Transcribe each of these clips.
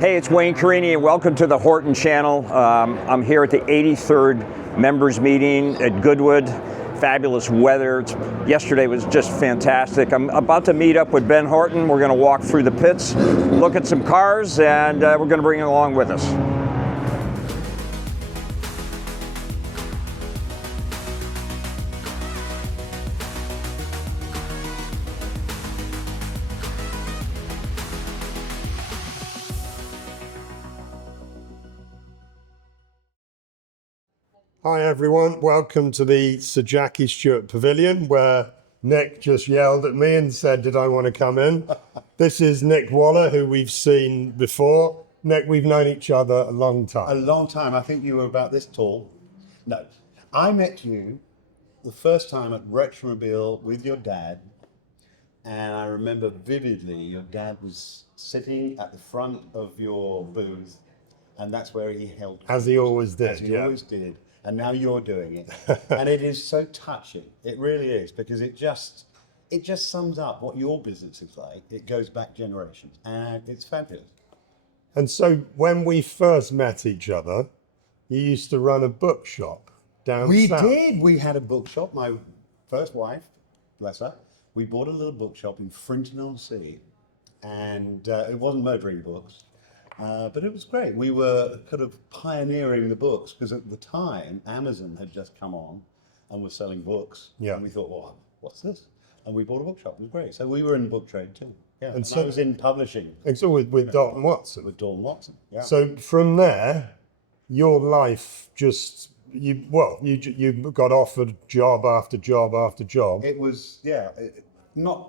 Hey, it's Wayne Carini and welcome to the Horton channel. I'm here at the 83rd members meeting at Goodwood. Fabulous weather. Yesterday was just fantastic. I'm about to meet up with Ben Horton. We're going to walk through the pits, look at some cars, and we're going to bring it along with us. Hi everyone, welcome to the Sir Jackie Stewart Pavilion where Nic just yelled at me and said, did I want to come in? This is Nic Waller, who we've seen before. Nic, we've known each other a long time. A long time. I think you were about this tall. No, I met you the first time at Retromobile with your dad. And I remember vividly, your dad was sitting at the front of your booth and that's where he held. As he always did. As he always did. And now you're doing it. And it is so touching. It really is, because it just sums up what your business is like. It goes back generations and it's fabulous. And so when we first met each other, you used to run a bookshop down south. We did. We had a bookshop. My first wife, bless her, we bought a little bookshop in Frinton-on-Sea. And it wasn't motoring books. But it was great. We were kind of pioneering the books because at the time, Amazon had just come on and was selling books. Yeah. And we thought, well, what's this? And we bought a bookshop. It was great. So we were in book trade too. Yeah. And so I was in publishing. It's all with Dalton Watson. With Dalton Watson. Yeah. So from there, your life just, you got offered job after job after job. It was, yeah,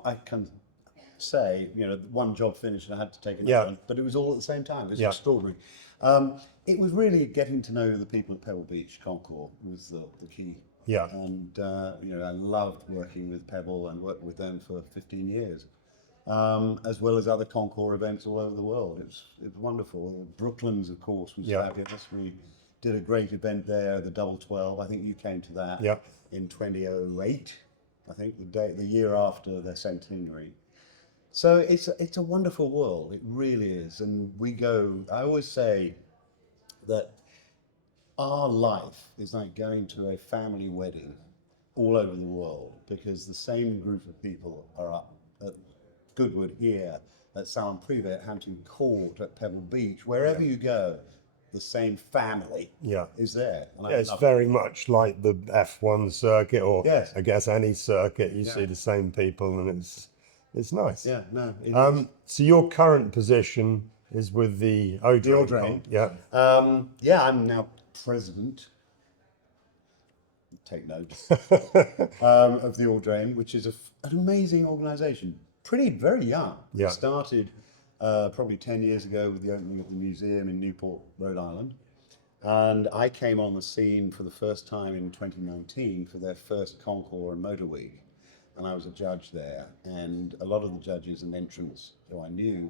I can say, one job finished and I had to take it on, but it was all at the same time. It was extraordinary. It was really getting to know the people at Pebble Beach Concours was the key. Yeah. And, I loved working with Pebble and worked with them for 15 years, as well as other Concours events all over the world. It was wonderful. Brooklands, of course, was fabulous. We did a great event there, the Double 12. I think you came to that in 2008, I think the year after their centenary. So it's a wonderful world, it really is. And I always say that our life is like going to a family wedding all over the world, because the same group of people are up at Goodwood here, at Salon Privé, at Hampton Court, at Pebble Beach, wherever you go, the same family is there. And it's very much like the F1 circuit, or I guess any circuit, you see the same people, and it's nice. Yeah, no. So your current position is with the Audrain. I'm now president. Take note of the Audrain, which is an amazing organisation. Very young. Yeah. It started probably 10 years ago with the opening of the museum in Newport, Rhode Island. And I came on the scene for the first time in 2019 for their first Concours and Motor Week. And I was a judge there, and a lot of the judges and entrants who I knew,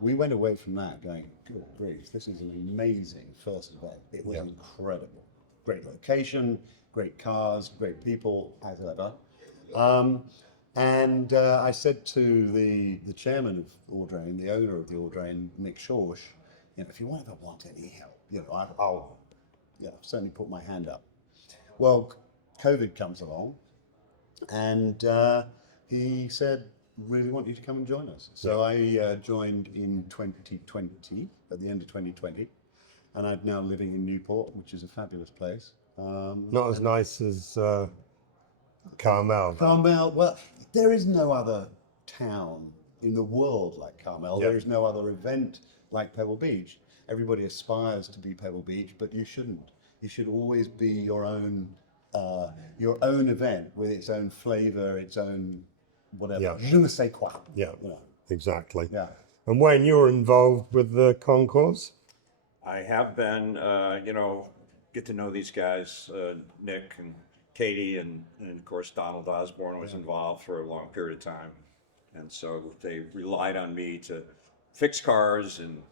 we went away from that going, good grief, this is an amazing first event. It was incredible. Great location, great cars, great people, as ever. I said to the chairman of Audrain, the owner of the Audrain, Nick Waller, if you ever want any help, I'll certainly put my hand up. Well, COVID comes along. And he said, really want you to come and join us. So I joined in 2020, at the end of 2020, and I'm now living in Newport, which is a fabulous place. Not as nice as Carmel. Carmel, well, there is no other town in the world like Carmel. There is no other event like Pebble Beach. Everybody aspires to be Pebble Beach, but you shouldn't. You should always be your own event with its own flavour, its own whatever. Je ne sais quoi. Yeah, exactly. Yeah. And Wayne, you're involved with the concours? I have been, get to know these guys, Nick and Katie, and of course Donald Osborne was involved for a long period of time. And so they relied on me to fix cars and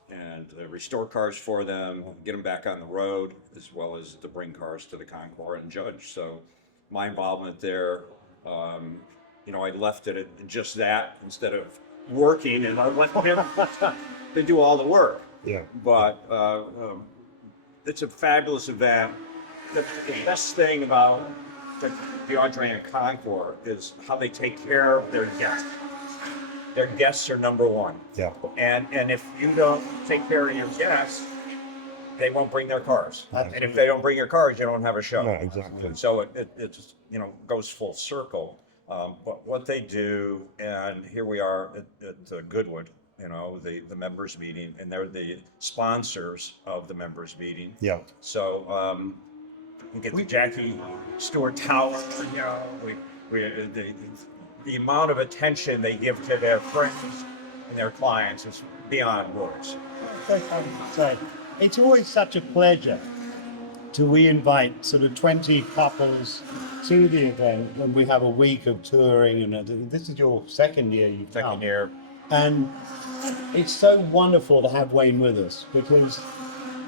restore cars for them, get them back on the road, as well as to bring cars to the Concours and judge. So my involvement there, I left it at just that instead of working, and I let them to do all the work. Yeah. But it's a fabulous event. The best thing about the Audrain Concours is how they take care of their guests. Their guests are number one. Yeah. And if you don't take care of your guests, they won't bring their cars. And if they don't bring your cars, you don't have a show. No, exactly. So it just, goes full circle. But what they do, and here we are at Goodwood, the members meeting, and they're the sponsors of the members meeting. Yeah. So we get the Jackie Stewart Tower, the amount of attention they give to their friends and their clients is beyond words. So it's always such a pleasure to re-invite sort of 20 couples to the event when we have a week of touring, and this is your second year you've come. Second year. And it's so wonderful to have Wayne with us because,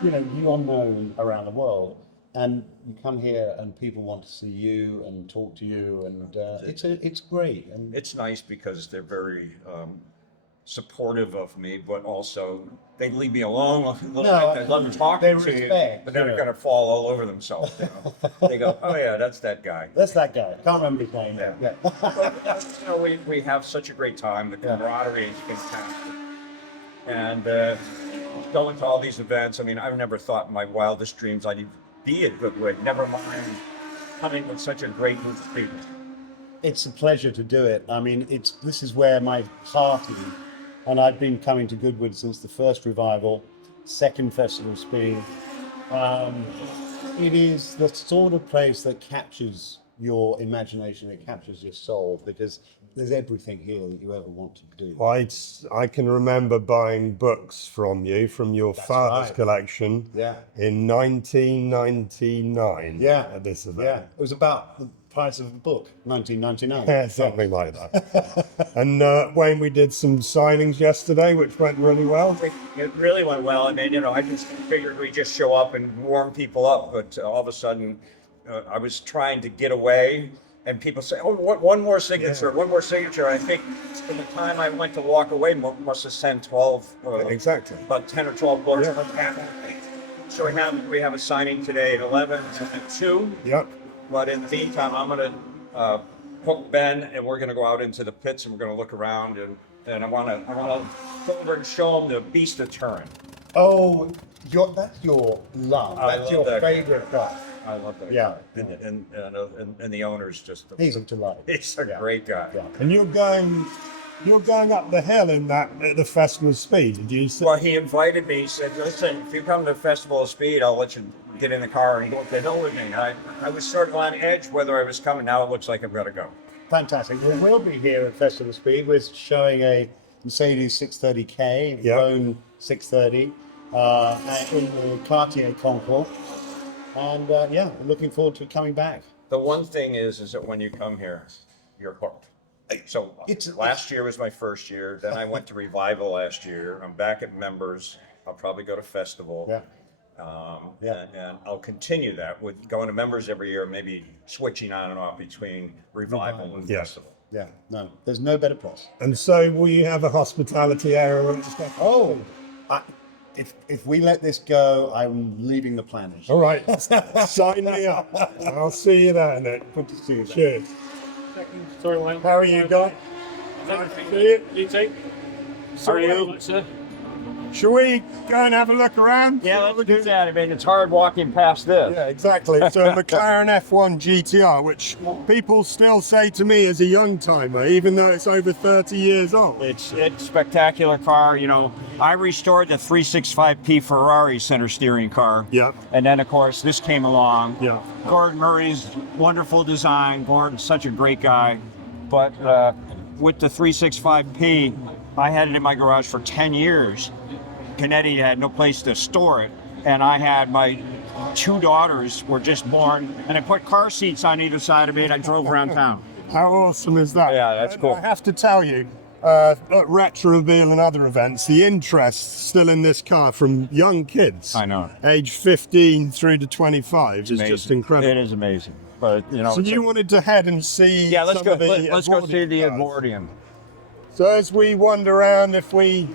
you are known around the world, and you come here and people want to see you and talk to you, and it's great. And It's nice because they're very supportive of me, but also they leave me alone a little No, bit. They love talking they to you, respect, but they're yeah. going to fall all over themselves. They go, oh yeah, that's that guy. that's that guy. Can't remember his name. Yeah. But, we have such a great time. The camaraderie is fantastic. And going to all these events, I've never thought in my wildest dreams I'd be at Goodwood, never mind coming with such a great group of people. It's a pleasure to do it. This is where my heart is, and I've been coming to Goodwood since the first revival, second Festival of Speed. It is the sort of place that captures your imagination, it captures your soul, because there's everything here that you ever want to do. I can remember buying books from your father's right. collection Yeah. in 1999 at this event. Yeah, it was about the price of a book, 1999. Yeah, something like that. And Wayne, we did some signings yesterday, which went really well. It really went well. I just figured we'd just show up and warm people up, but all of a sudden I was trying to get away, and people say, oh, one more signature, one more signature. I think from the time I went to walk away, must have sent 12, Exactly. about 10 or 12 books. Yeah. So we have a signing today at 11 and 2. Yep. But in the meantime, I'm going to hook Ben, and we're going to go out into the pits, and we're going to look around, and I want to go over and show him the Beast of Turin. Oh, that's your love. I That's love your that guy. favorite guy. I love that. Yeah. guy. And the owner's just He's a delight. he's a great guy. Yeah. And you're going up the hill at the Festival of Speed. Did you say? Well, he invited me. He said, "Listen, if you come to the Festival of Speed, I'll let you get in the car and go up the hill with me." And I was sort of on edge whether I was coming. Now it looks like I'm going to go. Fantastic. We will be here at Festival of Speed. We're showing a Mercedes 630K, Yep. Brawn 630, in the Cartier Concours. And we're looking forward to coming back. The one thing is that when you come here, you're hooked. So last year was my first year. Then I went to Revival last year. I'm back at Members. I'll probably go to Festival. Yeah. And I'll continue that with going to Members every year, maybe switching on and off between Revival and Yeah. Festival. Yeah, no, there's no better place. And so, will you have a hospitality area and stuff? Oh, if we let this go, I'm leaving the planet. All right, sign me up. I'll see you there, Nick. Good to see you. Cheers. Sorry, Wayne. How are you, guys? Everything. See you. E-Type. So, How are you, sir? shall we go and have a look around? Yeah, let's do that. It's hard walking past this. Yeah, exactly. So a McLaren F1 GTR, which people still say to me is a young timer, even though it's over 30 years old. It's a spectacular car. I restored the 365P Ferrari center steering car. Yep. And then, of course, this came along. Yeah. Gordon Murray's wonderful design. Gordon's such a great guy. But with the 365P, I had it in my garage for 10 years. Canetti had no place to store it. And I had my 2 daughters were just born. And I put car seats on either side of it. I drove around town. How awesome is that? Yeah, that's cool. I have to tell you, at Retro Reveal and other events, the interest still in this car from young kids. I know. Age 15 through to 25 is just incredible. It is amazing. But, So you wanted to head and see let's some go. of the Let's go see the cars. Edwardian. So as we wander around, if we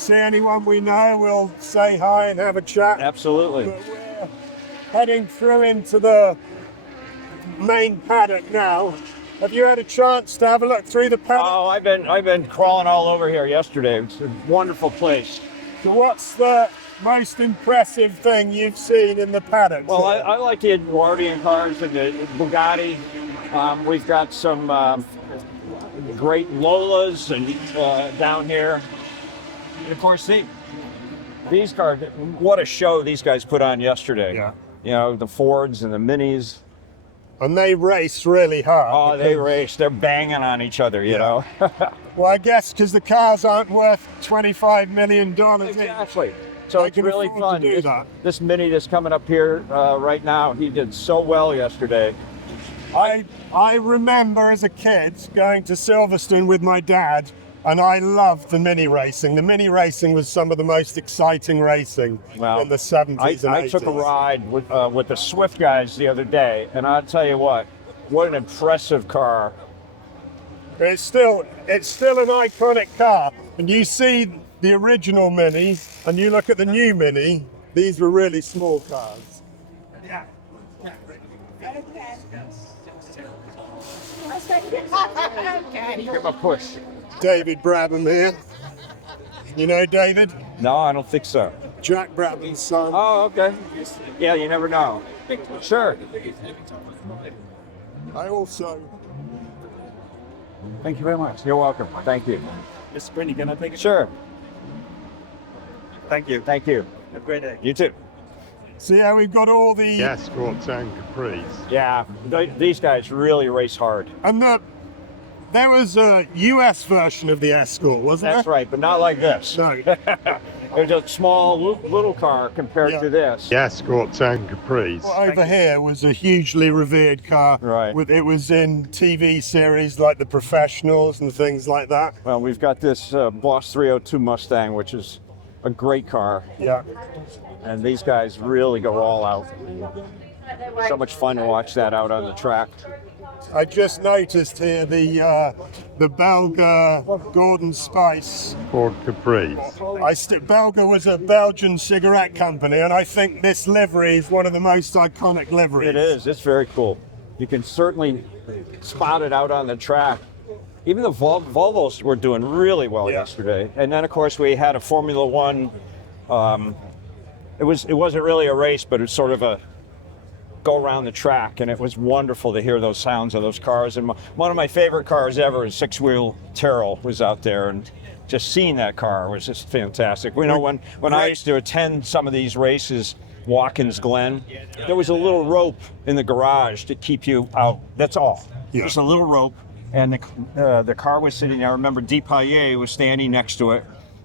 see anyone we know, we'll say hi and have a chat. Absolutely. But we're heading through into the main paddock now. Have you had a chance to have a look through the paddock? Oh, I've been crawling all over here yesterday. It's a wonderful place. So what's the most impressive thing you've seen in the paddock? Well, I like the Edwardian cars and the Bugatti. We've got some great Lolas and down here. And of course, these cars, what a show these guys put on yesterday. Yeah. You know, the Fords and the Minis. And they race really hard. Oh, they because- race. They're banging on each other, you know. Well, I guess because the cars aren't worth $25 million each. Exactly. So I it's can really afford fun. to do that. This Mini that's coming up here right now, he did so well yesterday. I remember as a kid going to Silverstone with my dad, and I loved the mini racing. The mini racing was some of the most exciting racing in the 70s and 80s. I took a ride with the Swift guys the other day, and I'll tell you what an impressive car. It's still an iconic car. And you see the original Mini, and you look at the new Mini, these were really small cars. Give him a push. David Brabham here. You know David? No, I don't think so. Jack Brabham's son. Oh, okay. Yeah, you never know. Sure. I also... Thank you very much. You're welcome. Thank you. Mr. Brenny, can I take a Sure. Thank you. Thank you. Have a great day. You too. See how we've got all the... Escorts and Capris. Yeah, these guys really race hard. And there was a US version of the Escort, wasn't That's there? right, but not like this. No. There's a small little car compared Yeah. to this. Escorts and Capris. Over here was a hugely revered car. Right. It was in TV series like The Professionals and things like that. Well, we've got this Boss 302 Mustang, which is a great car, Yeah. and these guys really go all out. So much fun to watch that out on the track. I just noticed here the Belga Gordon Spice. Ford Capris. Belga was a Belgian cigarette company, and I think this livery is one of the most iconic liveries. It is. It's very cool. You can certainly spot it out on the track. Even the Volvos were doing really well yesterday. And then, of course, we had a Formula One. It wasn't really a race, but it's sort of a go around the track, and it was wonderful to hear those sounds of those cars. And one of my favorite cars ever is six-wheel Terrell was out there, and just seeing that car was just fantastic. You know, when I used to attend some of these races, Watkins Glen, there was a little rope in the garage to keep you out. That's all. Yeah. Just a little rope, and the car was sitting there. I remember Depailler was standing next to it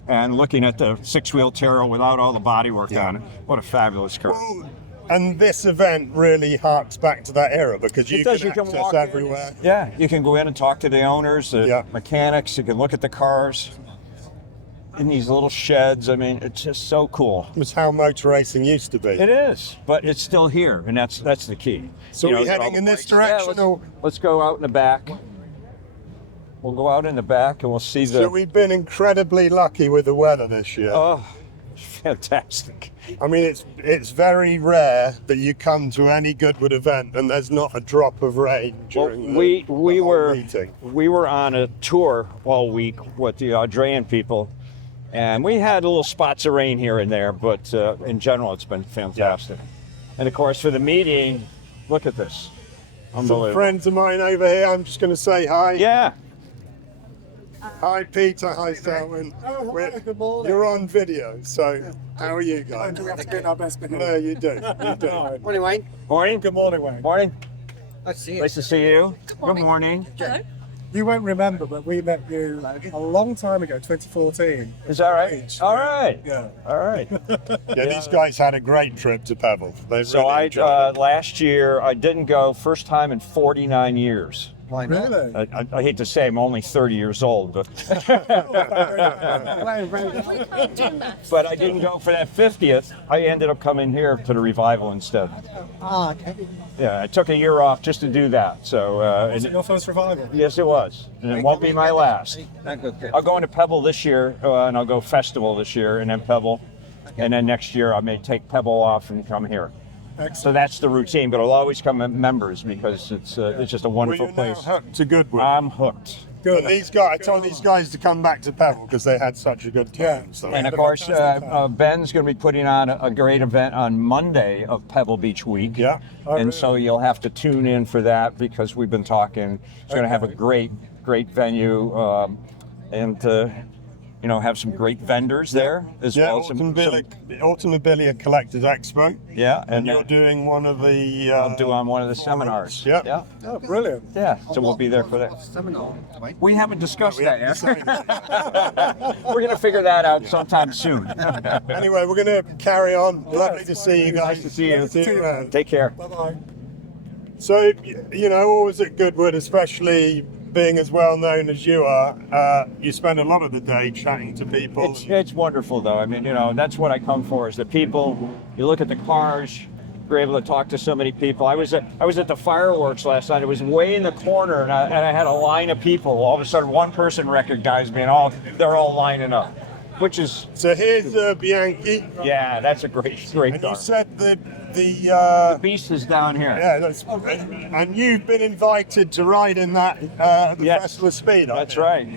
and looking at the six-wheel Terrell without all the bodywork on it. What a fabulous car. Well, and this event really harks back to that era because you does, can you can access walk in. everywhere. Yeah, you can go in and talk to the owners, the Yeah. mechanics. You can look at the cars in these little sheds. I mean, it's just so cool. It was how motor racing used to be. It is, but it's still here, and that's the key. So You we're know, heading all the in this bikes. direction, Yeah, or let's go out in the back. We'll go out in the back, and we'll see so the. we've been incredibly lucky with the weather this year. Oh, fantastic! I mean, it's very rare that you come to any Goodwood event and there's not a drop of rain Well, during we the whole were meeting. we were on a tour all week with the Audrain people, and we had little spots of rain here and there, but in general, it's been fantastic. And of course, for the meeting, look at this, Some unbelievable. friends of mine over here, I'm just going to say hi. Yeah, Hi, Peter. Hi, Selwyn. Good morning. You're on video, so how are you guys? We have to do our best behaviour. No, you do. You do. Morning, Wayne. morning. Good morning, Wayne. Morning. Nice to see you. Nice to see you. Good morning. You won't remember, but we met you a long time ago, 2014. Is that right? All right. Yeah. All right. Yeah, these guys had a great trip to Pebble. They So really I enjoyed it. last year I didn't go, first time in 49 years. Why not? Really? I hate to say I'm only 30 years old, but but I didn't go for that 50th. I ended up coming here to the revival instead. Ah, okay. Yeah, I took a year off just to do that. So Was it your first revival? yes, it was, and it won't be my last. I'll go into Pebble this year, and I'll go Festival this year, and then Pebble, and then next year I may take Pebble off and come here. So that's the routine, but I'll always come in members because it's just a wonderful Well, you're now place. hooked to Goodwood. I'm hooked. Good. And these guys, I told these guys to come back to Pebble because they had such a good time. So. And of course, Ben's going to be putting on a great event on Monday of Pebble Beach Week. Yeah. And so you'll have to tune in for that because we've been talking. It's going to have a great venue, and you know, have some great vendors there as Yeah, well. Some, Automobilia Collectors Expo. yeah, And you're doing one of the. I'll do on one of the seminars. Yeah. Yeah. Oh, brilliant. Yeah. So we'll be there for that. We haven't discussed that yet. We're going to figure that out sometime soon. Anyway, we're going to carry on. Lovely to see you guys. Nice to see you. See you around. Take care. Bye-bye. So, you know, always at Goodwood, especially being as well known as you are, you spend a lot of the day chatting to people. It's wonderful though. I mean, you know, that's what I come for is the people. You look at the cars, you're able to talk to so many people. I was at the fireworks last night. It was way in the corner, and I had a line of people. All of a sudden, one person recognized me, and they're all lining up, which is So here's Bianchi. yeah, that's a great And car. you said the The Beast is down here. yeah, and you've been invited to ride in that at the Yes. Festival of Speed. That's right.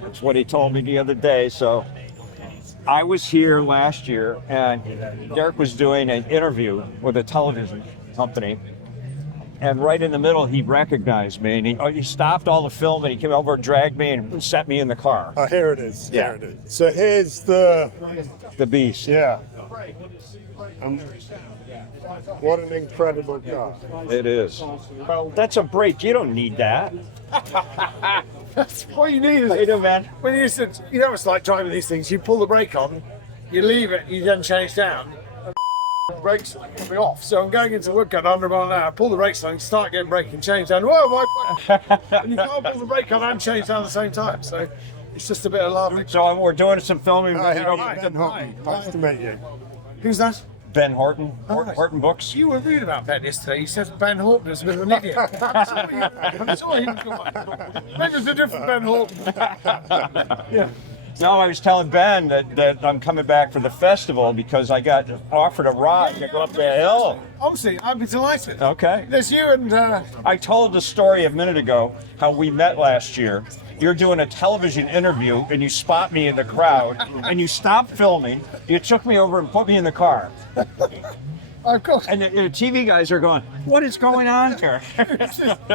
That's what he told me the other day. So I was here last year, and Derek was doing an interview with a television company. And right in the middle, he recognized me, and he stopped all the film, and he came over and dragged me and sent me in the car. Oh, here it is. Yeah. Here it is. So here's the The Beast. yeah. What an incredible car. It is. Well, that's a brake. You don't need that. That's what you need. Hey, do, man. When you said, you know, it's like driving these things. You pull the brake on, you leave it, you then change down, and the brakes are coming off. So I'm going into work at 100 mile an hour, pull the brakes on, start getting brake and change down. Whoa, my fuck! And you can't pull the brake on and change down at the same time. So it's just a bit of laughing. So we're doing some filming. Hi, You how know, are you? Ben Horton. Nice to meet you. Who's that? Ben Horton. Nice. Horton Books. You were rude about Ben yesterday. You said Ben Horton is a bit of an idiot. I'm sure he was going. Ben is a different Ben Horton. Yeah. No, I was telling Ben that I'm coming back for the festival because I got offered a ride to go up the hill. Obviously, I'd be delighted. Okay. There's you and I told the story a minute ago how we met last year. You're doing a television interview and you spot me in the crowd and you stop filming. You took me over and put me in the car. Of course. And the TV guys are going, what is going on here?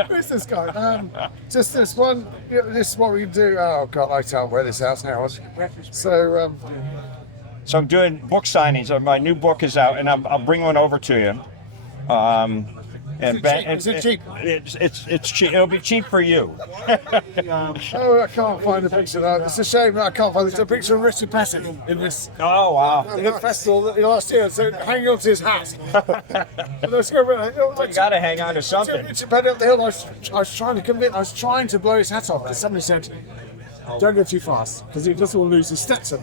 Who's this guy? Just this one. This is what we do. Oh God, I can't wear this out now. So So I'm doing book signings. My new book is out and I'll bring one over to you. Is it cheap? It's cheap. It'll be cheap for you. oh, I can't find a picture of that. It's a shame that I can't find. There's a picture of Richard Paddock in this Oh wow! in the festival last year. So hanging on to his hat. Let's go. You got to hang on to something. Richard Paddock up the hill. I was trying to convince. I was trying to blow his hat off, but somebody said, "Don't go too fast because he just will lose his Stetson."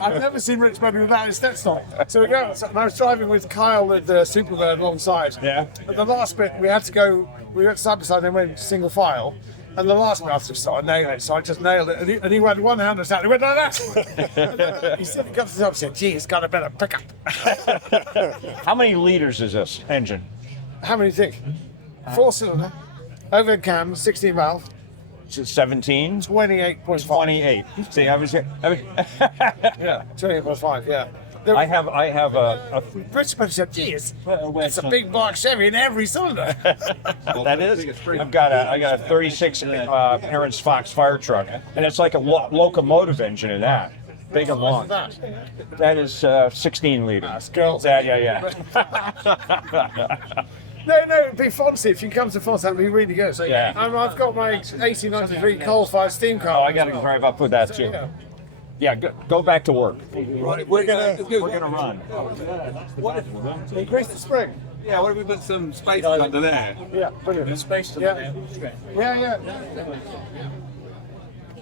I've never seen Rich Paddock without his Stetson on. So we go. And I was driving with Kyle and Superman alongside. Yeah. At the last bit, we had to go. We went side by side, then went single file. And the last bit, I just started nailing it. So I just nailed it. And he went one hand was out. He went like that. He said, he got to the top and said, "Gee, it's got a better pickup." How many liters is this engine? How many do you think? 4-cylinder, overhead cam, 16 valve, 17? 28.5. 28. See, I was. Yeah, 28.5. Yeah. I have a Richard Paddock said, "Gee, it's a big block Chevy in every cylinder." that is. I got a 36 Aaron's Fox fire truck, and it's like a locomotive engine in that. Big and long. That is 16 liters. Girls. Yeah. No, it'd be Fonzie. If you come to Fonzie, that'd be really good. So, Yeah. I've got my 1893 coal-fired steam car. Oh, I got to drive up with that too. Yeah. Yeah, go back to work. Right, we're gonna run. Increase the spring. Yeah, what if we put some space under there? Yeah, brilliant. Space to yeah. Yeah.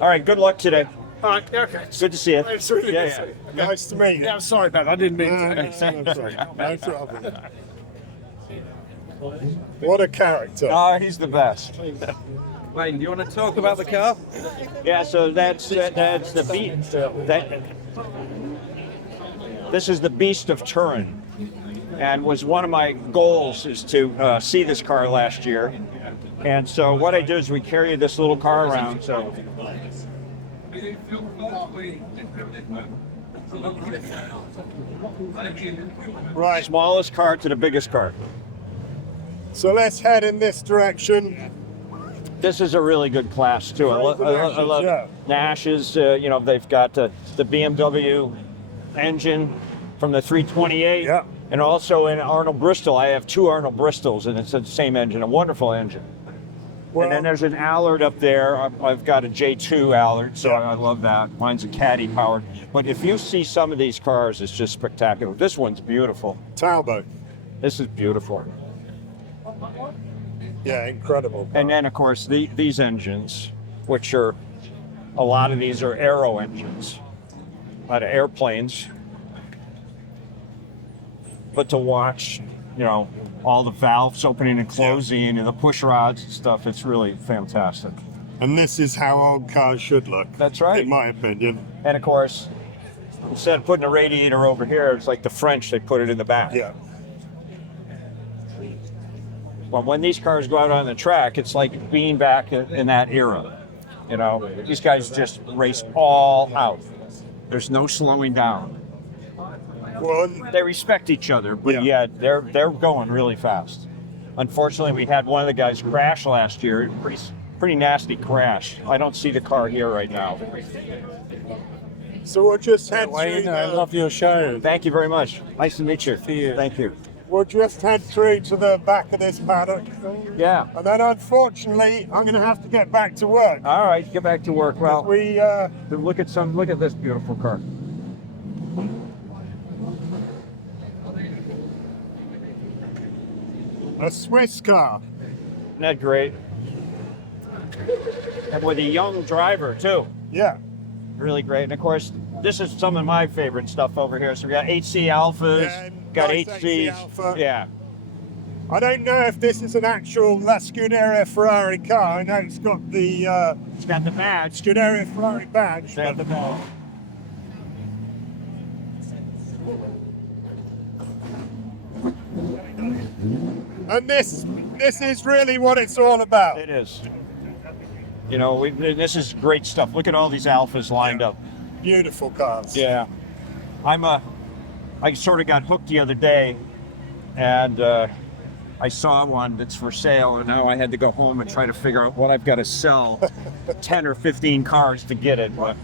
All right, good luck today. All right, yeah, okay. Good to see you. It's really Yeah, good to see you. Nice to meet you. Yeah, I'm sorry, Ben. I didn't mean to. No problem. What a character. Oh, he's the best. Wayne, do you want to talk about the car? Yeah, so that's the Beast. This is the Beast of Turin, and was one of my goals is to see this car last year. And so what I do is we carry this little car around. So Right, smallest car to the biggest car. so let's head in this direction. This is a really good class too. I love Yeah. Nash's. You know, they've got the BMW engine from the 328, Yeah. and also in Arnold Bristol. I have 2 Arnold Bristols, and it's the same engine, a wonderful engine. And then there's an Allard up there. I've got a J2 Allard, so I love that. Mine's a Caddy powered. But if you see some of these cars, it's just spectacular. This one's beautiful. Talbot. This is beautiful. Yeah, incredible. And then, of course, these engines, which are, a lot of these are aero engines, out of airplanes. But to watch, you know, all the valves opening and closing and the push rods and stuff, it's really fantastic. And this is how old cars should look. That's right. In my opinion. And of course, instead of putting a radiator over here, it's like the French, they put it in the back. Yeah. But when these cars go out on the track, it's like being back in that era. You know, these guys just race all out. There's no slowing down. Well, They respect each other, but Yeah. yeah, they're going really fast. Unfortunately, we had one of the guys crash last year. Pretty nasty crash. I don't see the car here right now. so we'll just head Wayne, through. I love your show. Thank you very much. Nice to meet you. Thank you. We'll just head through to the back of this paddock. Yeah. And then, unfortunately, I'm going to have to get back to work. All right, get back to work. Well, We look at this beautiful car. a Swiss car. Isn't that great? And with a young driver too. Yeah. Really great. And of course, this is some of my favorite stuff over here. So we got 8C Alphas, Yeah, got nice 8Cs. Alpha. Yeah. I don't know if this is an actual La Scuderia Ferrari car. I know it's got the It's got the badge. Scuderia Ferrari badge. It's got the badge. And this is really what it's all about. It is. You know, this is great stuff. Look at all these Alphas lined up. Beautiful cars. Yeah. I sort of got hooked the other day, and I saw one that's for sale, and now I had to go home and try to figure out what I've got to sell 10 or 15 cars to get it. But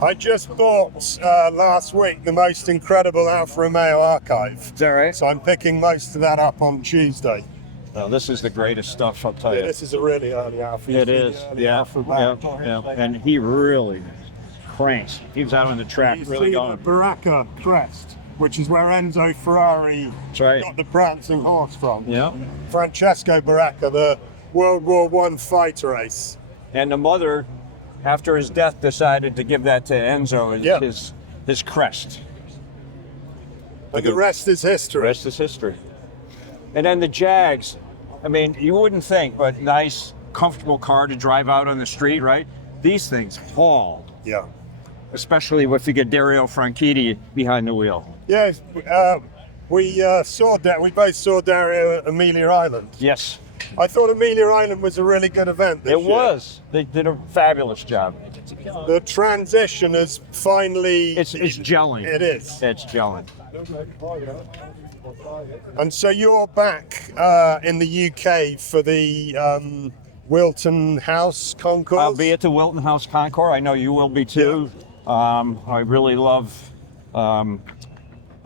I just bought last week the most incredible Alfa Romeo archive. is that right? So I'm picking most of that up on Tuesday. No, this is the greatest stuff, I'll tell Yeah, you. this is a really early Alfa. It is, yeah, yeah. And he really cranks. He was out on the track, You really see going. the Baracca crest, which is where Enzo Ferrari That's right. got the prancing horse from. Yeah. Francesco Baracca, the World War I fighter ace. And the mother, after his death, decided to give that to Enzo as Yeah. his crest. And the rest is The history. rest is history. And then the Jags, I mean, you wouldn't think, but nice, comfortable car to drive out on the street, right? These things haul, Yeah. especially if you get Dario Franchitti behind the wheel. Yes, we saw that. We both saw Dario at Amelia Island. Yes, I thought Amelia Island was a really good event this it year. was. They did a fabulous job. The transition is finally. It's gelling. It is. It's gelling. And so you're back in the UK for the Wilton House Concours. I'll be at the Wilton House Concours. I know you will be too. I really love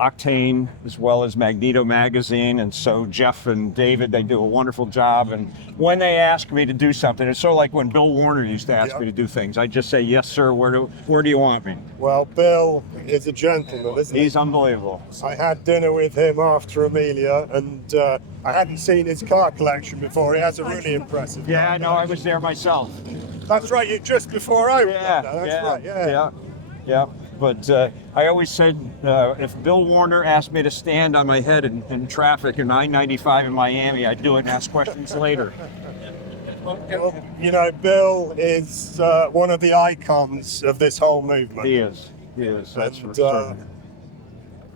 Octane as well as Magneto Magazine. And so Jeff and David, they do a wonderful job. And when they ask me to do something, it's sort of like when Bill Warner used to ask me to do things. I just say, yes, sir, where do you want me? Well, Bill is a gentleman, isn't he? He's unbelievable. I had dinner with him after Amelia, and I hadn't seen his car collection before. He has a really impressive Yeah, car I know, I was there myself. That's right, you just before I was Yeah, there. That's right, yeah. But I always said, if Bill Warner asked me to stand on my head in traffic in I-95 in Miami, I'd do it and ask questions later. Well, you know, Bill is one of the icons of this whole movement. He is, that's for And, certain.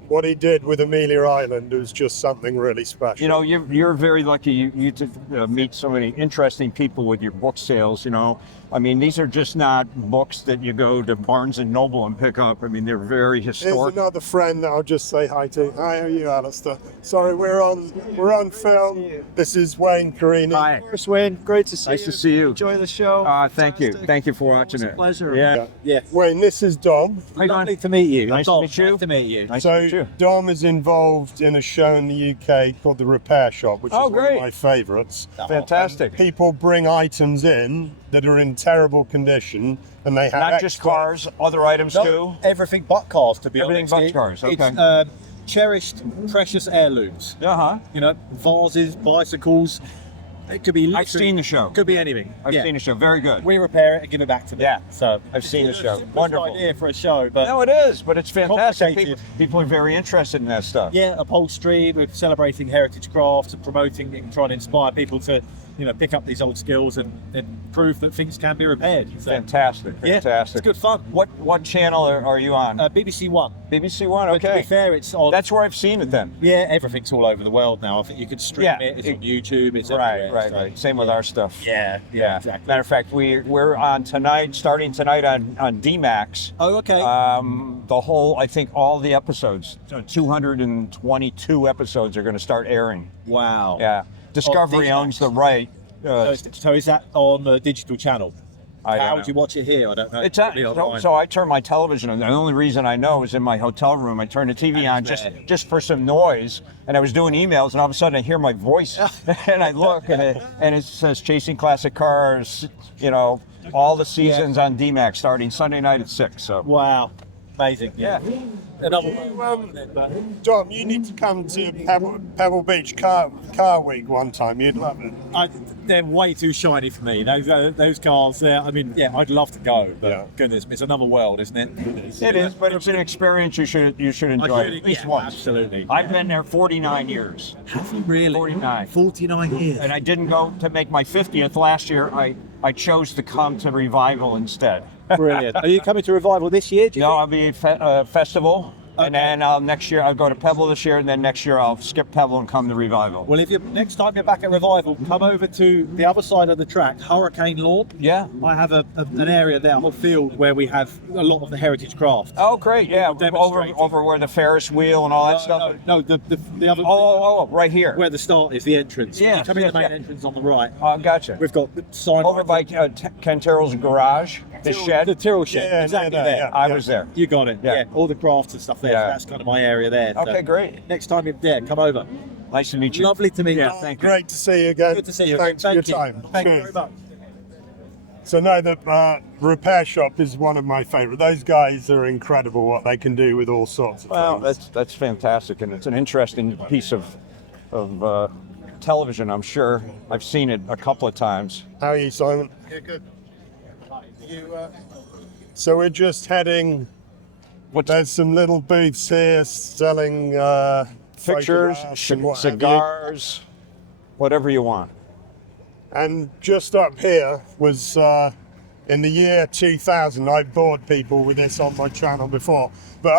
what he did with Amelia Island was just something really special. You know, you're very lucky you to meet so many interesting people with your book sales, you know. I mean, these are just not books that you go to Barnes and Noble and pick up. I mean, they're very Here's historic. another friend that I'll just say hi to. Hi, how are you, Alistair? Sorry, we're on film. This is Wayne Carini. Hi. Chris Wayne, great to see Nice to see you. Enjoy the show. Thank you. Thank you for watching it. pleasure. Yeah. Yeah. Wayne, this is Dom. Lovely to meet you. Nice to meet you. Nice to meet you. Nice to meet So you. Dom is involved in a show in the UK called The Repair Shop, which Oh, is one great. of my favourites. Fantastic. People bring items in that are in terrible condition, and they have Not just experts. cars, other items too. Everything but cars, to be Everything honest. but cars, okay. It's cherished, precious heirlooms. Uh-huh. You know, vases, bicycles. It could be. I've literally- seen the show. Could be anything. I've Yeah. seen the show. Very good. We repair it and give it back to them. Yeah. So I've seen the show. Good Wonderful. idea for a show, but No, it is, but it's fantastic. Complicated. People are very interested in that stuff. yeah, upholstery. We're celebrating heritage crafts and promoting it and trying to inspire people to, pick up these old skills and prove that things can be repaired. So, Fantastic. yeah, Fantastic. it's good fun. What channel are you on? BBC One. BBC One. But to be Okay. fair, it's on. That's where I've seen it then. Yeah, everything's all over the world now. I think you can stream Yeah, it. It's on YouTube. It's everywhere. So- Right. Same with our stuff. Yeah, Yeah. exactly. Matter of fact, we're on tonight, starting tonight on D-Max. Oh, okay. The whole, I think all the episodes, 222 episodes are going to start airing. Wow. Yeah. Discovery D-Max. owns the right. So is that on the digital channel? I don't How know. do you watch it here? I don't know. It's Probably so, online. so I turn my television on. The only reason I know is in my hotel room. I turn the TV on just for some noise, and I was doing emails, and all of a sudden I hear my voice, and I look, and it says Chasing Classic Cars. You know, all the seasons on D-Max starting Sunday night at 6. So Wow. Amazing. Yeah. Another one. Dom, you need to come to Pebble Beach Car Week one time. You'd love it. They're way too shiny for me. Those cars. I mean, yeah, I'd love to go, but Yeah. goodness, it's another world, isn't it? it is, but it's an experience you should enjoy at least once. Absolutely. I've been there 49 years, Have you really? 49. 49 years. and I didn't go to make my 50th last year. I chose to come to Revival instead. Brilliant. Are you coming to Revival this year? Do you No, I'll be at festival, and then next year I'll go to Pebble this year, and then next year I'll skip Pebble and come to Revival. Well, if you next time you're back at Revival, come over to the other side of the track, Hurricane Lawn. Yeah. I have an area there, a whole field where we have a lot of the heritage craft. Oh, great! Yeah, Demonstrating. over where the Ferris wheel and all that stuff. No, the other. Oh, right here. Where the start is, the entrance. Yes, You come in yes, the main yeah. entrance on the right. Gotcha. We've got the sign Over by Ken Terrell's garage, the shed. the Tyrrell shed, Yeah, exactly yeah, there. yeah. I was there. You got it. Yeah. Yeah. All the crafts and stuff there. Yeah. So that's kind of my area there. So Okay, great. Next time you're there, come over. Nice to meet you. Lovely to meet Yeah, you. thank you. Great to see you again. Good to see you. Thanks Thank for your time. Thank you Cheers. very much. So no, the Repair Shop is one of my favourite. Those guys are incredible what they can do with all sorts of Well, things. that's fantastic, and it's an interesting piece of television. I'm sure I've seen it a couple of times. How are you, Simon? Yeah, good. So we're just heading. There's some little booths here selling Pictures, photographs and what have you. cigars, whatever you want. And just up here was in the year 2000. I bored people with this on my channel before, but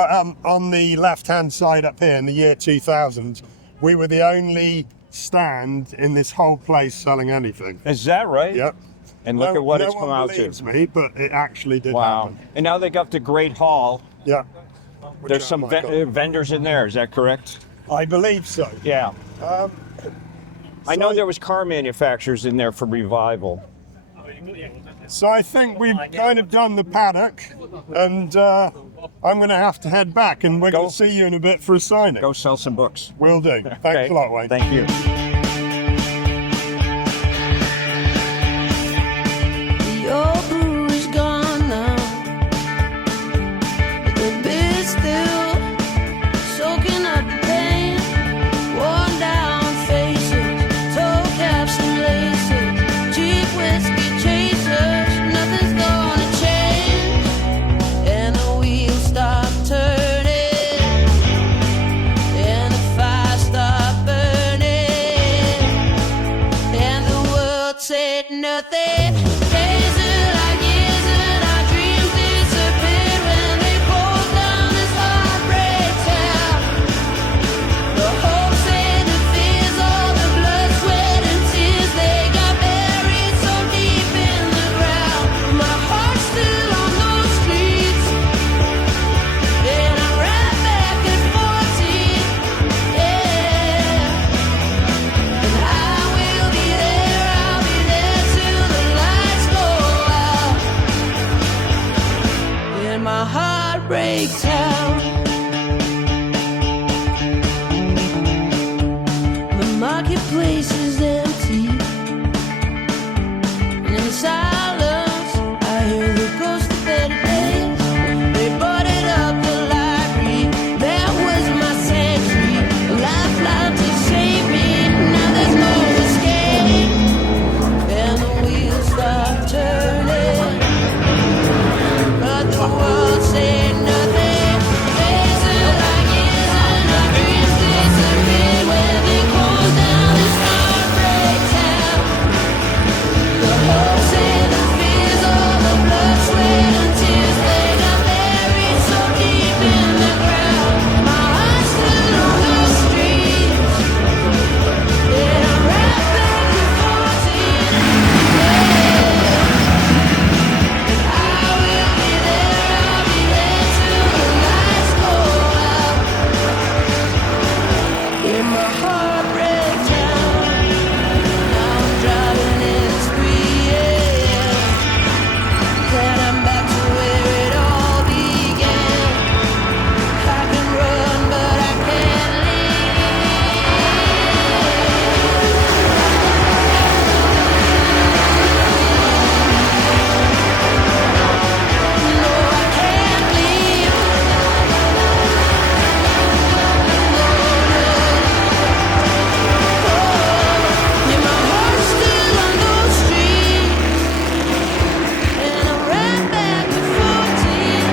on the left-hand side up here in the year 2000, we were the only stand in this whole place selling anything. Is that right? Yep. And look at what it's no come one out to. believes me, but it actually did Wow. happen. And now they got the Great Hall. Yeah. Which There's I some like. vendors in there. Is that correct? I believe so. Yeah. I know so- there was car manufacturers in there for Revival. So I think we've kind of done the paddock, and I'm going to have to head back, and we're going to see you in a bit for a signing. Go sell some books. Will do. Thanks Okay. a lot, Wayne. Thank you. Your brew is gone now, but the beer's still soaking up the pain. Worn down faces, toe caps and laces, cheap whiskey chasers. Nothing's gonna change, and the wheels stop turning, and the fire stop burning, and the world said nothing. Heartbreak town. The marketplace is empty, and in silence I hear the ghost of better days. They boarded up the library, that was my sanctuary, a lifeline to save me. Now there's no escape, and the wheels stop turning, but the world said nothing. Days are like years and our dreams disappear when they close down this heartbreak town. The hopes and the fears, all the blood, sweat and tears, they got buried so deep in the ground. My heart's still on those streets, and I'm right back at 14. I will be there, I'll be there till the lights go out. In my heartbreak town, now I'm driving in a spree, then I'm back to where it all began. I can run, but I can't leave. No, I can't leave. Yeah, my heart's still on those streets, and I'm right back at 14.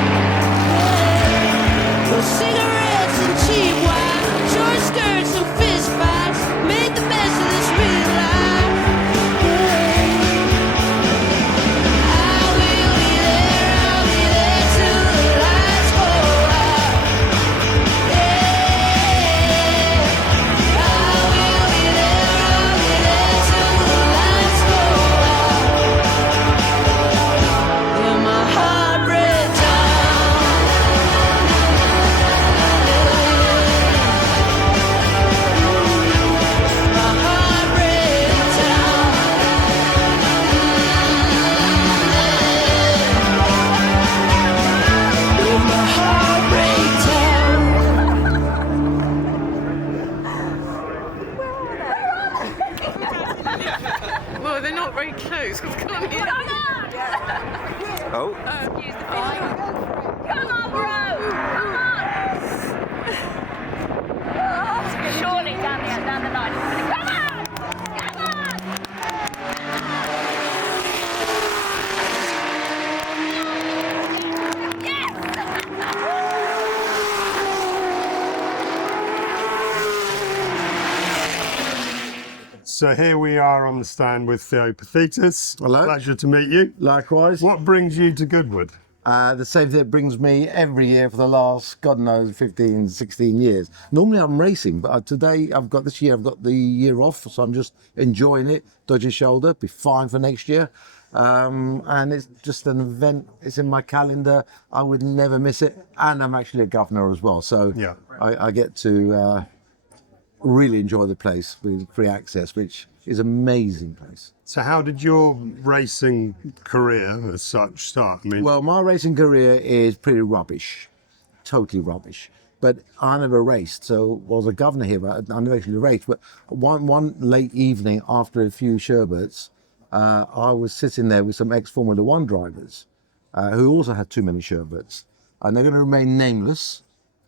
Those cigarettes and cheap wine, short skirts and fist fights, make the best of this real life. I will be there, I'll be there till the lights go out. I will be there, I'll be there till the lights go out. In my heartbreak town. My heartbreak town. In my heartbreak town. Well, they're not very close because I can't hear. Oh, Come on, bro! Come on! Surely down the line. Come on! Come on! So here we are on the stand with Theo Paphitis. Hello. Pleasure to meet you. Likewise. What brings you to Goodwood? The same thing that brings me every year for the last, God knows, 15, 16 years. Normally I'm racing, but today I've got the year off, so I'm just enjoying it. Dodgy shoulder, be fine for next year. And it's just an event, it's in my calendar, I would never miss it. And I'm actually a governor as well, so Yeah. I get to really enjoy the place with free access, which is an amazing place. So how did your racing career as such start? I mean, Well, my racing career is pretty rubbish. totally rubbish. But I never raced, so I was a governor here, but I never actually raced. But one late evening after a few sherbets, I was sitting there with some ex-Formula One drivers who also had too many sherbets. And they're going to remain nameless,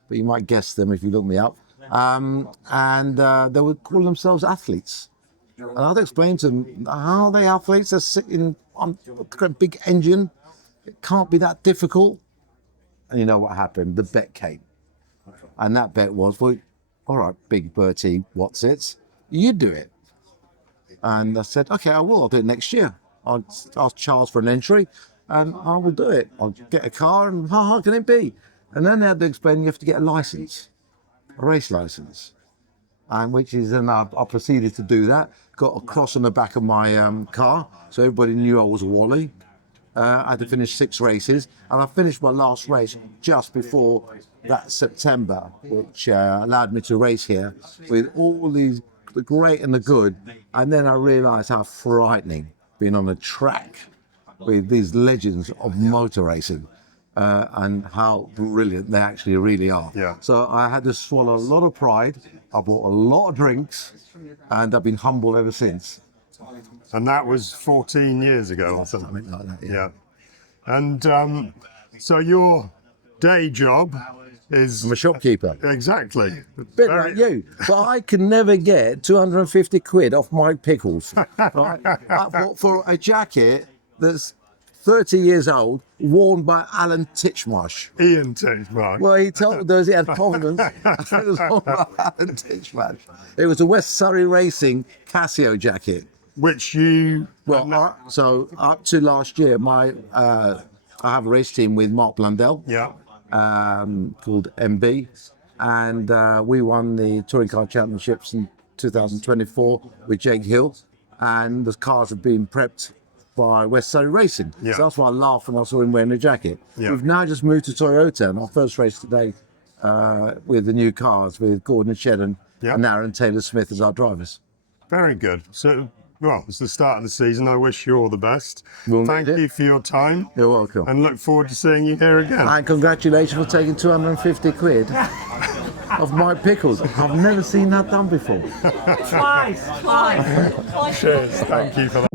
but you might guess them if you look me up. They would call themselves athletes. And I'd explain to them, how are they athletes? They're sitting on a big engine. It can't be that difficult. And you know what happened? The bet came. And that bet was, well, all right, Big Bertie, what's it? You do it. And I said, okay, I will. I'll do it next year. I'll ask Charles for an entry and I will do it. I'll get a car and how hard can it be? And then they had to explain you have to get a license, a race license. And I proceeded to do that. Got a cross on the back of my car, so everybody knew I was a Wally. I had to finish 6 races, and I finished my last race just before that September, which allowed me to race here with all these, the great and the good. And then I realised how frightening being on a track with these legends of motor racing. And how brilliant they actually really are. Yeah. So I had to swallow a lot of pride. I bought a lot of drinks, and I've been humble ever since. And that was 14 years ago or something. Something like that, Yeah. And so your day job is... I'm a shopkeeper. Exactly. Bit like you. But I can never get 250 quid off my pickles. Right? For a jacket that's 30 years old, worn by Alan Titchmarsh. Ian Titchmarsh. Well, he told us he had confidence. It was worn by Alan Titchmarsh. It was a West Surrey Racing Casio jacket. Which you... Well, so up to last year, I have a race team with Mark Blundell. Yeah. Called MB, and we won the Touring Car Championships in 2024 with Jake Hill, and the cars have been prepped by West Surrey Racing. Yeah. So that's why I laughed when I saw him wearing a jacket. Yeah. We've now just moved to Toyota, and our first race today with the new cars with Gordon Shedden Yeah. and Aaron Taylor-Smith as our drivers. Very good. So, well, it's the start of the season. I wish you all the best. We'll Thank need it. you for your time. You're welcome. And look forward to seeing you here again. And congratulations for taking 250 quid of my pickles. I've never seen that done before. Twice. Cheers. Thank you for that.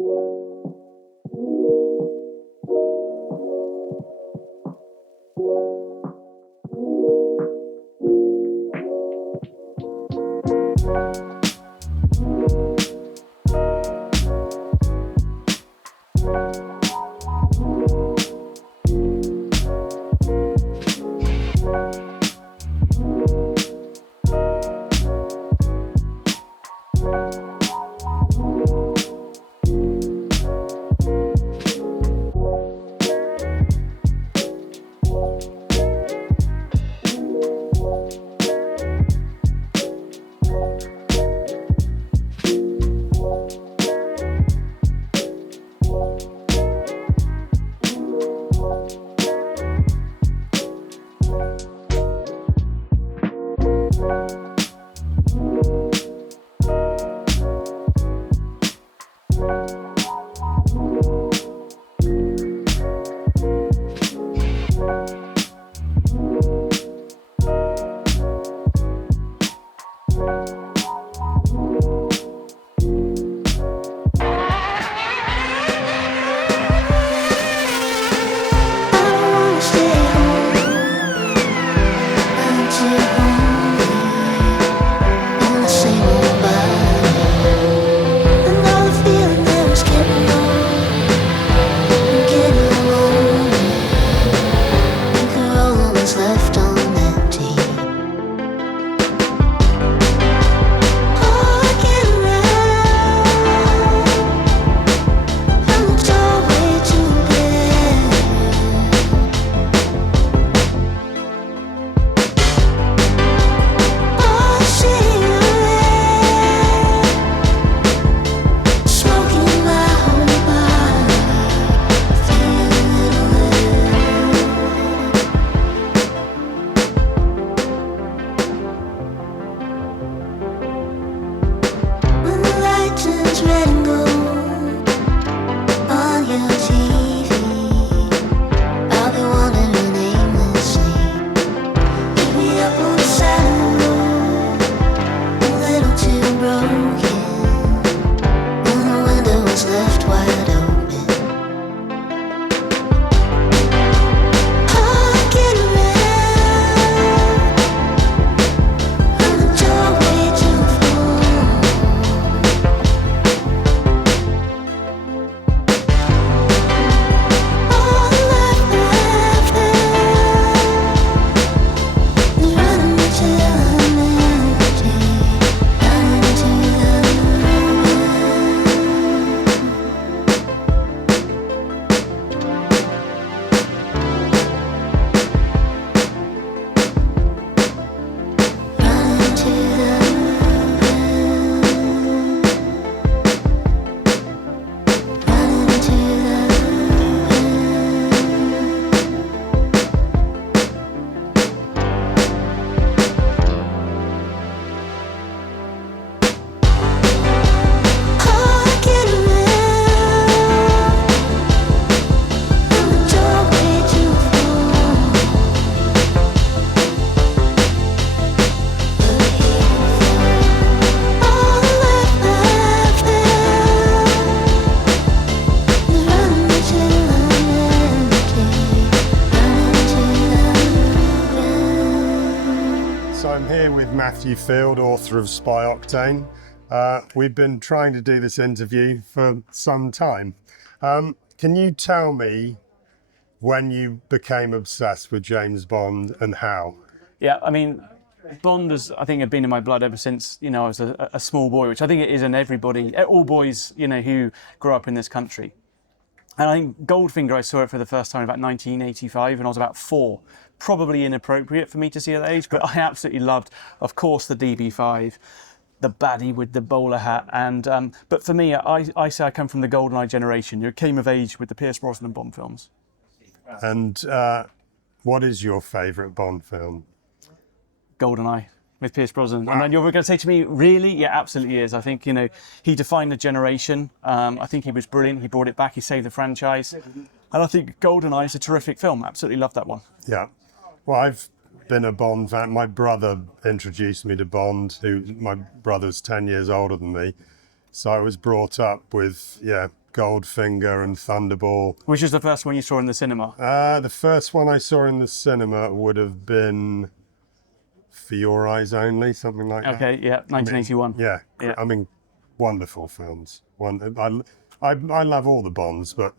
with Matthew Field, author of Spy Octane. We've been trying to do this interview for some time. Can you tell me when you became obsessed with James Bond and how? Yeah, I mean, Bond has, I think, had been in my blood ever since, I was a small boy, which I think it is in everybody, all boys, who grew up in this country. And I think Goldfinger, I saw it for the first time about 1985, and I was about 4. Probably inappropriate for me to see at that age, but I absolutely loved, of course, the DB5, the baddie with the bowler hat. And but for me, I say I come from the GoldenEye generation. You came of age with the Pierce Brosnan Bond films. And what is your favourite Bond film? GoldenEye with Pierce Brosnan. Wow. And then you're going to say to me, really? Yeah, absolutely is. I think, he defined the generation. I think he was brilliant. He brought it back. He saved the franchise. And I think GoldenEye is a terrific film. Absolutely love that one. Yeah. Well, I've been a Bond fan. My brother introduced me to Bond, my brother's 10 years older than me. So I was brought up with, Goldfinger and Thunderball. Which is the first one you saw in the cinema? The first one I saw in the cinema would have been For Your Eyes Only, something like that. Okay, yeah, 1981. I mean, wonderful films. I love all the Bonds, but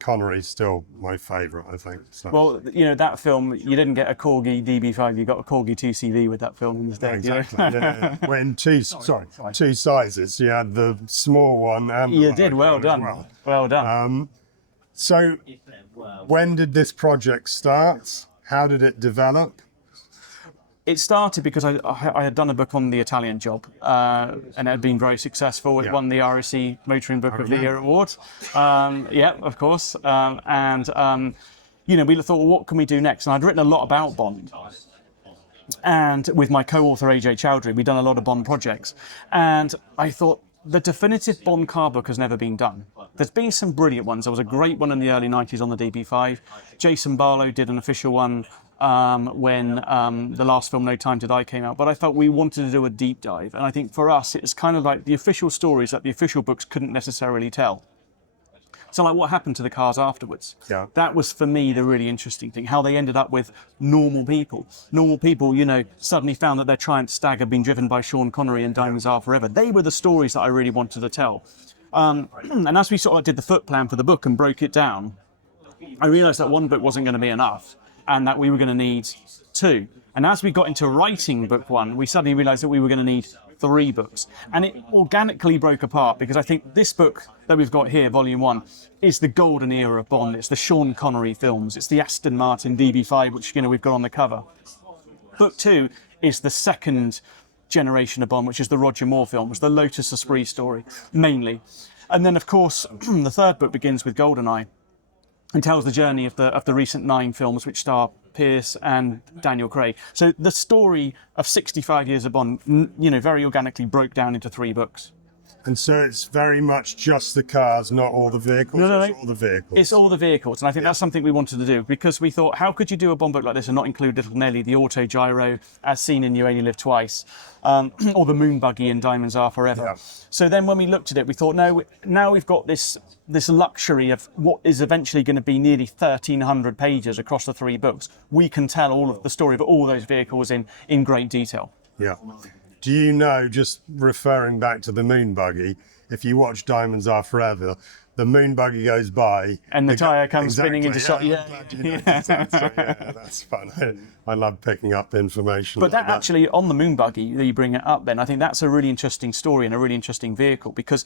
Connery's still my favourite, I think. So. Well, that film, you didn't get a Corgi DB5, you got a Corgi 2CV with that film instead. Exactly, yeah. When two sizes. You had the small one and you did, well done. Well done. So, when did this project start? How did it develop? It started because I had done a book on the Italian job, and it had been very successful. It won the RSC Motoring Book of the Year award. Of course. We thought, well, what can we do next? And I'd written a lot about Bond. And with my co-author AJ Chowdhury, we'd done a lot of Bond projects. And I thought, the definitive Bond car book has never been done. There's been some brilliant ones. There was a great one in the early 90s on the DB5. Jason Barlow did an official one when the last film, No Time to Die, came out. But I felt we wanted to do a deep dive. And I think for us, it's kind of like the official stories that the official books couldn't necessarily tell. So like what happened to the cars afterwards? Yeah. That was for me the really interesting thing, how they ended up with normal people. Normal people, suddenly found that their Triumph Stag had been driven by Sean Connery and Diamonds Are Forever. They were the stories that I really wanted to tell. And as we sort of did the foot plan for the book and broke it down, I realised that one book wasn't going to be enough and that we were going to need 2. And as we got into writing book 1, we suddenly realised that we were going to need 3 books. And it organically broke apart because I think this book that we've got here, Volume 1, is the golden era of Bond. It's the Sean Connery films. It's the Aston Martin DB5, which, we've got on the cover. Book 2 is the second generation of Bond, which is the Roger Moore films, the Lotus Esprit story, mainly. And then, of course, the third book begins with GoldenEye and tells the journey of the recent 9 films, which star Pierce and Daniel Craig. So the story of 65 years of Bond, very organically broke down into 3 books. And so it's very much just the cars, not all the vehicles? No. It's all the vehicles. It's all the vehicles, and I think that's something we wanted to do, because we thought, how could you do a Bond book like this and not include Little Nelly, the auto gyro, as seen in You Only Live Twice, or the moon buggy in Diamonds Are Forever. Yeah. So then when we looked at it, we thought, no, now we've got this luxury of what is eventually going to be nearly 1,300 pages across the 3 books. We can tell all of the story of all those vehicles in great detail. Yeah. Do you know, just referring back to the moon buggy, if you watch Diamonds Are Forever, the moon buggy goes by and the tyre comes spinning into shot. Yeah, that's fun. I love picking up information. But that actually, on the moon buggy, that you bring it up, Ben, I think that's a really interesting story and a really interesting vehicle, because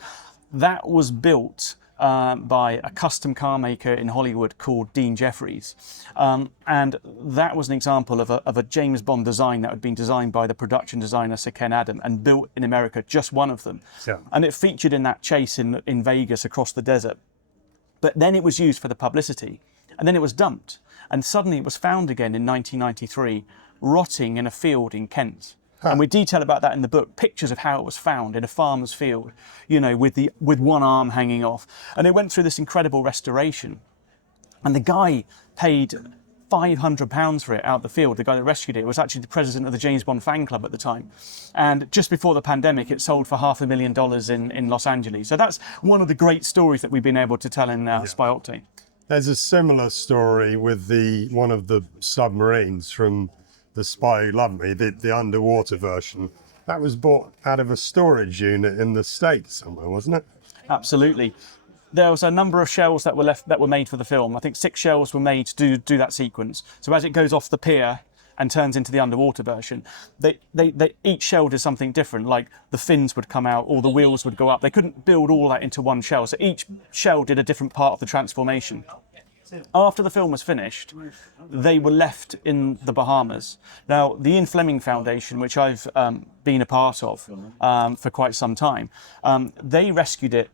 that was built by a custom car maker in Hollywood called Dean Jeffries. And that was an example of a James Bond design that had been designed by the production designer Sir Ken Adam and built in America, just one of them. Yeah. And it featured in that chase in Vegas across the desert. But then it was used for the publicity, and then it was dumped. And suddenly it was found again in 1993, rotting in a field in Kent. And we detail about that in the book, pictures of how it was found in a farmer's field, with one arm hanging off. And it went through this incredible restoration. And the guy paid £500 for it out the field. The guy that rescued it was actually the president of the James Bond fan club at the time. And just before the pandemic, it sold for $500,000 in Los Angeles. So that's one of the great stories that we've been able to tell in Spy Octane. There's a similar story with one of the submarines from The Spy Who Loved Me, the underwater version, that was bought out of a storage unit in the States somewhere, wasn't it? Absolutely. There was a number of shells that were made for the film. I think 6 shells were made to do that sequence. So as it goes off the pier and turns into the underwater version, they each shell did something different. Like the fins would come out, or the wheels would go up. They couldn't build all that into one shell. So each shell did a different part of the transformation. After the film was finished, they were left in the Bahamas. Now, the Ian Fleming Foundation, which I've been a part of for quite some time, they rescued it,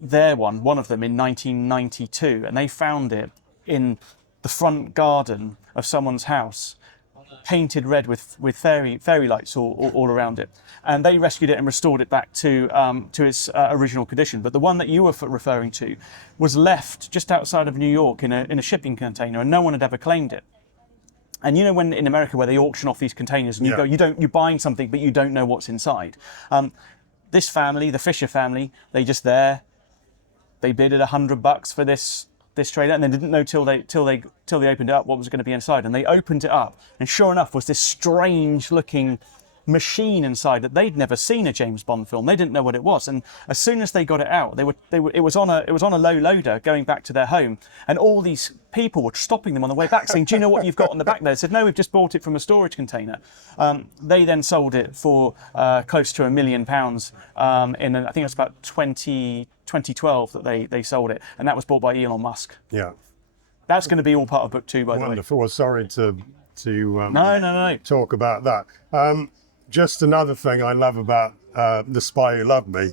one of them, in 1992, and they found it in the front garden of someone's house, painted red with fairy lights all around it. And they rescued it and restored it back to its original condition. But the one that you were referring to was left just outside of New York in a shipping container, and no one had ever claimed it. And you know, when in America where they auction off these containers and you're buying something but you don't know what's inside. This family, the Fisher family, they bid $100 for this trailer, and they didn't know till they opened it up what was going to be inside. And they opened it up, and sure enough was this strange looking machine inside that they'd never seen a James Bond film. They didn't know what it was, and as soon as they got it out, it was on a low loader going back to their home, and all these people were stopping them on the way back saying, "Do you know what you've got on the back there?" They said, "No, we've just bought it from a storage container." They then sold it for close to £1 million in I think it was about 2012 that they sold it, and that was bought by Elon Musk. Yeah, that's going to be all part of book 2, by the way. Wonderful. Well, sorry to no talk about that. Just another thing I love about The Spy Who Loved Me.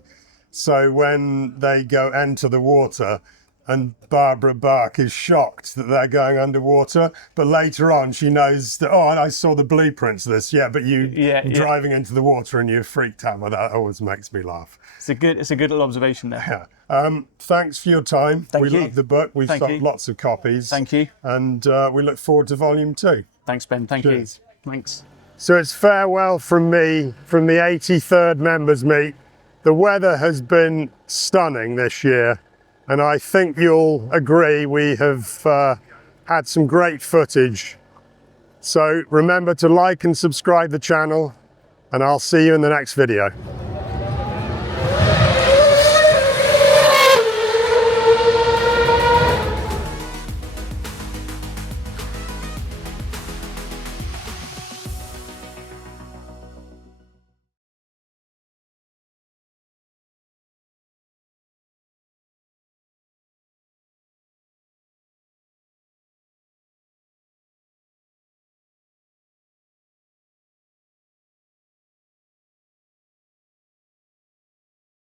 So when they enter the water, and Barbara Bach is shocked that they're going underwater, but later on she knows that, oh, I saw the blueprints of this. Yeah, but you driving into the water and you're freaked out. Well, that always makes me laugh. It's a good little observation there. Yeah. Thanks for your time. Thank you. We love the book. We've sold lots of copies. Thank you. And we look forward to volume 2. Thanks, Ben. Thank you. Thanks. So it's farewell from me from the 83rd members meet. The weather has been stunning this year, and I think you'll agree we have had some great footage. So remember to like and subscribe the channel, and I'll see you in the next video.